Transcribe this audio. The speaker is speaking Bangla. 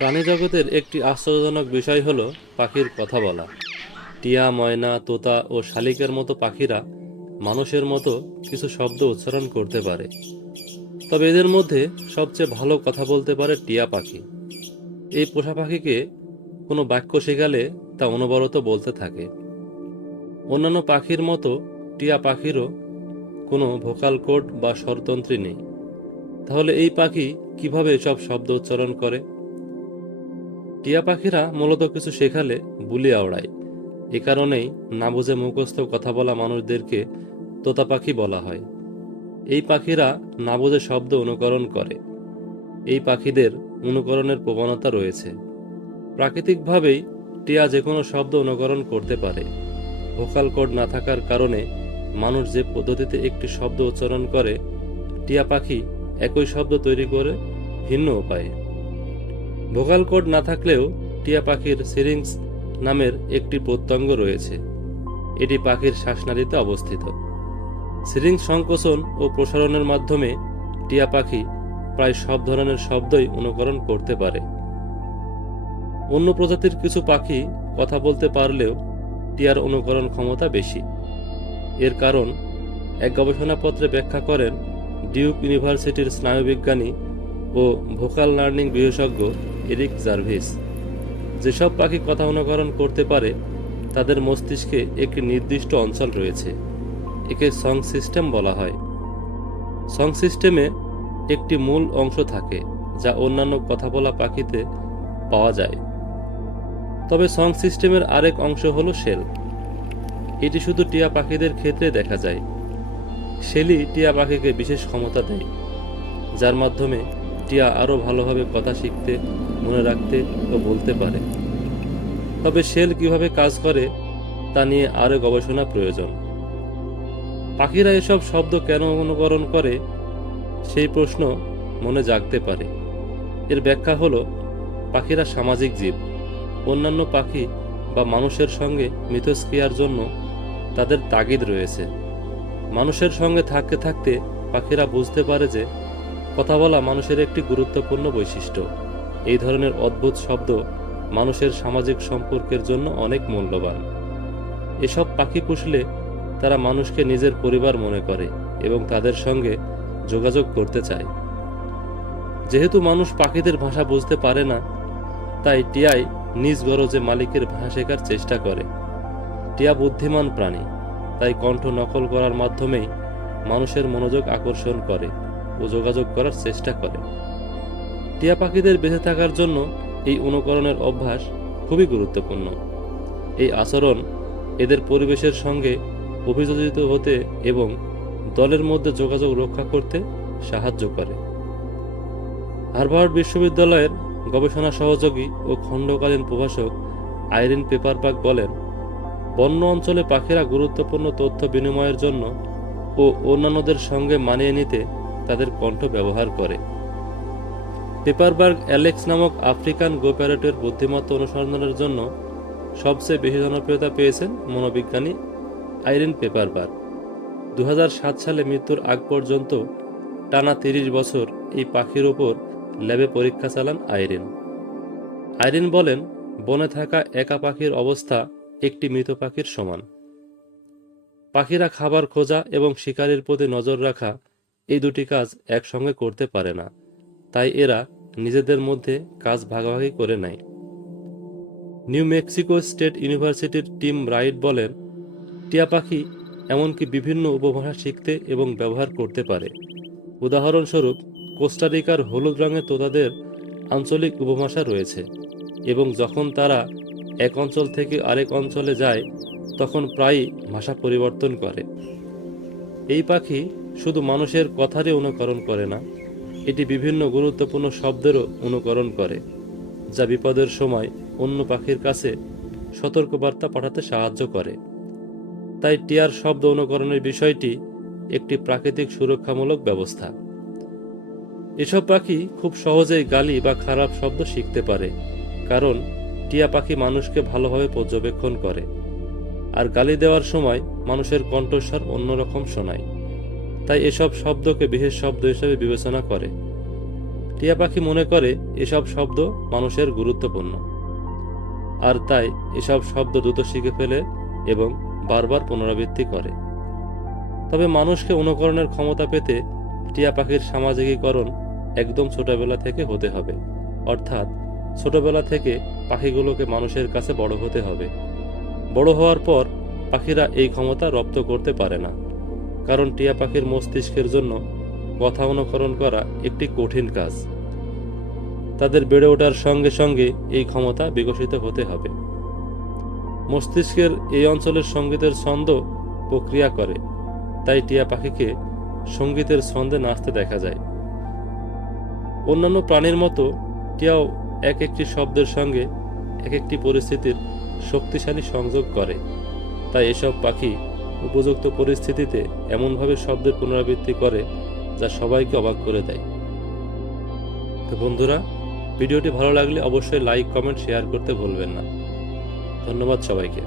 প্রাণীজগতের একটি আশ্চর্যজনক বিষয় হলো পাখির কথা বলা। টিয়া, ময়না, তোতা ও শালিকের মতো পাখিরা মানুষের মতো কিছু শব্দ উচ্চারণ করতে পারে। তবে এদের মধ্যে সবচেয়ে ভালো কথা বলতে পারে টিয়া পাখি। এই পোষা পাখিকে কোনো বাক্য শেখালে তা অনবরত বলতে থাকে। অন্যান্য পাখির মতো টিয়া পাখিরও কোনো ভোকাল কোড বা স্বরতন্ত্রী নেই। তাহলে এই পাখি কিভাবে এসব শব্দ উচ্চারণ করে? টিয়া পাখিরা মূলত কিছু শেখালে বুলি আওড়ায়। এ কারণেই না বুঝে মুখস্থ কথা বলা মানুষদেরকে তোতা পাখি বলা হয়। এই পাখিরা না বুঝে শব্দ অনুকরণ করে। এই পাখিদের অনুকরণের প্রবণতা রয়েছে। প্রাকৃতিকভাবেই টিয়া যে কোনো শব্দ অনুকরণ করতে পারে। ভোকাল কর্ড না থাকার কারণে মানুষ যে পদ্ধতিতে একটি শব্দ উচ্চারণ করে, টিয়া পাখি একই শব্দ তৈরি করে ভিন্ন উপায়ে। ভোকাল কর্ড না থাকলেও টিয়া পাখির সিরিংস নামের একটি প্রত্যঙ্গ রয়েছে। এটি পাখির শ্বাসনালীতে অবস্থিত। সিরিংস সংকোচন ও প্রসারণের মাধ্যমে টিয়া পাখি প্রায় সব ধরনের শব্দই অনুকরণ করতে পারে। অন্য প্রজাতির কিছু পাখি কথা বলতে পারলেও টিয়ার অনুকরণ ক্ষমতা বেশি। এর কারণ এক গবেষণাপত্রে ব্যাখ্যা করেন ডিউক ইউনিভার্সিটির স্নায়ুবিজ্ঞানী ও ভোকাল লার্নিং বিশেষজ্ঞ এরিক জার্ভিস। যেসব পাখি কথা অনুকরণ করতে পারে তাদের মস্তিষ্কে একটি নির্দিষ্ট অঞ্চল রয়েছে। একে সং সিস্টেম বলা হয়। সং সিস্টেমে একটি মূল অংশ থাকে যা অন্যান্য কথা বলা পাখিতে পাওয়া যায়। তবে সং সিস্টেমের আরেক অংশ হলো শেল। এটি শুধু টিয়া পাখিদের ক্ষেত্রে দেখা যায়। শেলই টিয়া পাখিকে বিশেষ ক্ষমতা দেয়, যার মাধ্যমে টিয়া আরও ভালোভাবে কথা শিখতে, মনে রাখতে ও বলতে পারে। তবে শেল কিভাবে কাজ করে তা নিয়ে আরও গবেষণা প্রয়োজন। পাখিরা এসব শব্দ কেন অনুকরণ করে সেই প্রশ্ন মনে জাগতে পারে। এর ব্যাখ্যা হলো পাখিরা সামাজিক জীব। অন্যান্য পাখি বা মানুষের সঙ্গে মিথস্ক্রিয়ার জন্য তাদের তাগিদ রয়েছে। মানুষের সঙ্গে থাকতে থাকতে পাখিরা বুঝতে পারে যে কথা বলা মানুষের একটি গুরুত্বপূর্ণ বৈশিষ্ট্য। এই ধরনের অদ্ভুত শব্দ মানুষের সামাজিক সম্পর্কের জন্য অনেক মূল্যবান। এসব পাখি পুষলে তারা মানুষকে নিজের পরিবার মনে করে এবং তাদের সঙ্গে যোগাযোগ করতে চায়। যেহেতু মানুষ পাখিদের ভাষা বুঝতে পারে না, তাই টিয়াই নিজ গরজে মালিকের ভাষা শেখার চেষ্টা করে। টিয়া বুদ্ধিমান প্রাণী, তাই কণ্ঠ নকল করার মাধ্যমেই মানুষের মনোযোগ আকর্ষণ করে ও যোগাযোগ করার চেষ্টা করে। টিয়া পাখিদের বেঁচে থাকার জন্য এই অনুকরণের অভ্যাস খুবই গুরুত্বপূর্ণ। এই আচরণ এদের পরিবেশের সঙ্গে অভিযোজিত হতে এবং দলের মধ্যে যোগাযোগ রক্ষা করতে সাহায্য করে। হার্ভার্ড বিশ্ববিদ্যালয়ের গবেষণা সহযোগী ও খণ্ডকালীন প্রভাষক আইরিন পেপারবাক বলেন, বন্য অঞ্চলে পাখিরা গুরুত্বপূর্ণ তথ্য বিনিময়ের জন্য ও অন্যান্যদের সঙ্গে মানিয়ে নিতে তাদের কণ্ঠ ব্যবহার করে। পেপারবার্গ অ্যালেক্স নামক আফ্রিকান গো প্যারটের বুদ্ধিমত্তা অনুসন্ধানের জন্য সবচেয়ে বেশি জনপ্রিয়তা পেয়েছেন মনোবিজ্ঞানী আইরিন পেপারবার্গ। 2007 সালে মৃত্যুর আগ পর্যন্ত টানা 30 বছর এই পাখির ওপর ল্যাবে পরীক্ষা চালান আইরিন। আইরিন বলেন, বনে থাকা একা পাখির অবস্থা একটি মৃত পাখির সমান। পাখিরা খাবার খোঁজা এবং শিকারীর প্রতি নজর রাখা এই দুটি কাজ একসঙ্গে করতে পারে না, তাই এরা নিজেদের মধ্যে কাজ ভাগাভাগি করে নেয়। নিউ মেক্সিকো স্টেট ইউনিভার্সিটির টিম রাইট বলেন, টিয়া পাখি এমনকি বিভিন্ন উপভাষা শিখতে এবং ব্যবহার করতে পারে। উদাহরণস্বরূপ, কোস্টারিকার হলুদ রঙের তোতাদের আঞ্চলিক উপভাষা রয়েছে এবং যখন তারা এক অঞ্চল থেকে আরেক অঞ্চলে যায় তখন প্রায়ই ভাষা পরিবর্তন করে। এই পাখি শুধু মানুষের কথারই অনুকরণ করে না, এটি বিভিন্ন গুরুত্বপূর্ণ শব্দেরও অনুকরণ করে, যা বিপদের সময় অন্য পাখির কাছে সতর্কবার্তা পাঠাতে সাহায্য করে। তাই টিয়ার শব্দ অনুকরণের বিষয়টি একটি প্রাকৃতিক সুরক্ষামূলক ব্যবস্থা। এসব পাখি খুব সহজেই গালি বা খারাপ শব্দ শিখতে পারে, কারণ টিয়া পাখি মানুষকে ভালোভাবে পর্যবেক্ষণ করে, আর গালি দেওয়ার সময় মানুষের কণ্ঠস্বর অন্যরকম শোনায়, তাই এসব শব্দকে বিশেষ শব্দ হিসেবে বিবেচনা করে। টিয়া পাখি মনে করে এসব শব্দ মানুষের গুরুত্বপূর্ণ, আর তাই এসব শব্দ দ্রুত শিখে ফেলে এবং বারবার পুনরাবৃত্তি করে। তবে মানুষকে অনুকরণের ক্ষমতা পেতে টিয়া পাখির সামাজিকীকরণ একদম ছোটবেলা থেকে হতে হবে, অর্থাৎ ছোটবেলা থেকে পাখিগুলোকে মানুষের কাছে বড় হতে হবে। বড় হওয়ার পর পাখিরা এই ক্ষমতা রপ্ত করতে পারে না, কারণ টিয়া পাখির মস্তিষ্কের জন্য কথা অনুকরণ করা একটি কঠিন কাজ। তাদের বেড়ে ওঠার সঙ্গে সঙ্গে এই ক্ষমতা বিকশিত হতে হবে। মস্তিষ্কের এই অঞ্চলের সঙ্গীতের ছন্দ প্রক্রিয়া করে, তাই টিয়া পাখিকে সঙ্গীতের ছন্দে নাচতে দেখা যায়। অন্যান্য প্রাণীর মতো টিয়াও এক একটি শব্দের সঙ্গে এক একটি পরিস্থিতির শক্তিশালী সংযোগ করে, তাই এসব পাখি উপযুক্ত পরিস্থিতিতে এমনভাবে শব্দের পুনরাবৃত্তি করে যা সবাইকে অবাক করে দেয়। তো বন্ধুরা, ভিডিওটি ভালো লাগলে অবশ্যই লাইক, কমেন্ট, শেয়ার করতে ভুলবেন না। ধন্যবাদ সবাইকে।